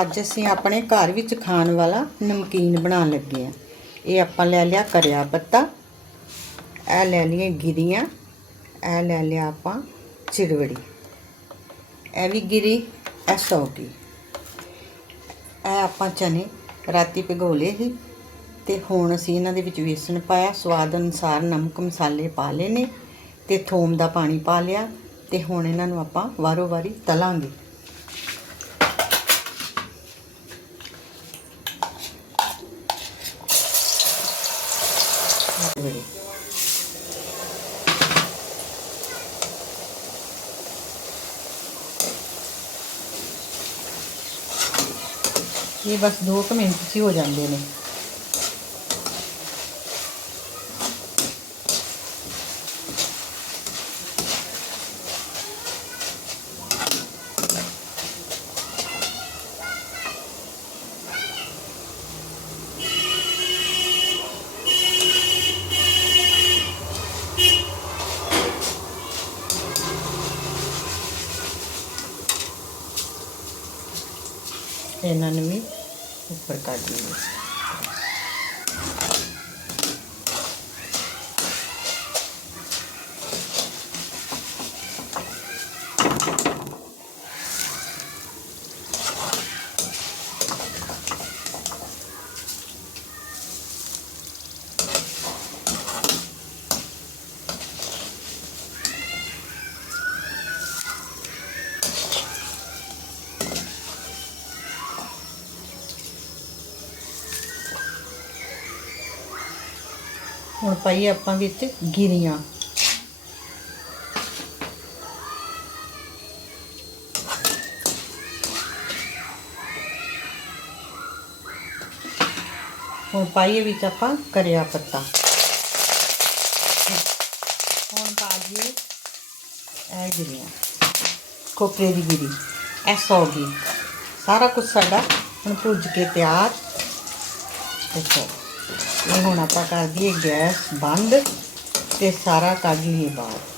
ਅੱਜ ਅਸੀਂ ਆਪਣੇ ਘਰ ਵਿੱਚ ਖਾਣ ਵਾਲਾ ਨਮਕੀਨ ਬਣਾਉਣ ਲੱਗੇ ਹਾਂ। ਇਹ ਆਪਾਂ ਲੈ ਲਿਆ ਕਰਿਆ ਪੱਤਾ। ਇਹ ਲੈ ਲਈਏ ਗਿਰੀਆਂ। ਇਹ ਲੈ ਲਿਆ ਆਪਾਂ ਚਿੜਵੜੀ। ਇਹ ਵੀ ਗਿਰੀ, ਇਹ ਸੌ ਇਹ ਆਪਾਂ ਚਨੇ ਰਾਤੀ ਭਿਗੋ ਲਏ ਸੀ ਤੇ ਹੁਣ ਅਸੀਂ ਇਹਨਾਂ ਦੇ ਵਿੱਚ ਵੇਸਣ ਪਾਇਆ। ਸਵਾਦ ਅਨੁਸਾਰ ਨਮਕ ਮਸਾਲੇ ਪਾ ਲਏ ਨੇ ਤੇ ਥੋਮ ਦਾ ਪਾਣੀ ਪਾ ਲਿਆ ਤੇ ਹੁਣ ਇਹਨਾਂ ਨੂੰ ਆਪਾਂ ਵਾਰੋ ਵਾਰੀ ਤਲਾਂਗੇ। ਤਲਾਂਗੇ ਇਹ ਬਸ 2 ਮਿੰਟ 'ਚ ਹੀ ਹੋ ਜਾਂਦੇ ਨੇ। ਇਹਨਾਂ ਨੂੰ ਵੀ ਉੱਪਰ ਕੱਢ ਲਈਏ ਹੁਣ ਪਾਈਏ ਆਪਾਂ ਵਿੱਚ ਗਿਰੀਆਂ। ਹੁਣ ਪਾਈਏ ਵਿੱਚ ਆਪਾਂ ਕਰਿਆ ਪੱਤਾ। ਹੁਣ ਪਾ ਦਈਏ ਇਹ ਗਿਰੀਆਂ, ਕੋਪਰੇ ਦੀ ਗਿਰੀ, ਇਹ ਸੌ ਗਈ ਸਾਰਾ ਕੁਝ ਸਾਡਾ ਹੁਣ ਭੁੱਜ ਕੇ ਤਿਆਰ। ਦੇਖੋ। ਇਹ ਹੁਣ ਆਪਾਂ ਕਰ ਦਈਏ ਗੈਸ ਬੰਦ ਤੇ ਸਾਰਾ ਕੱਢ ਲਈਏ ਬਾਹਰ।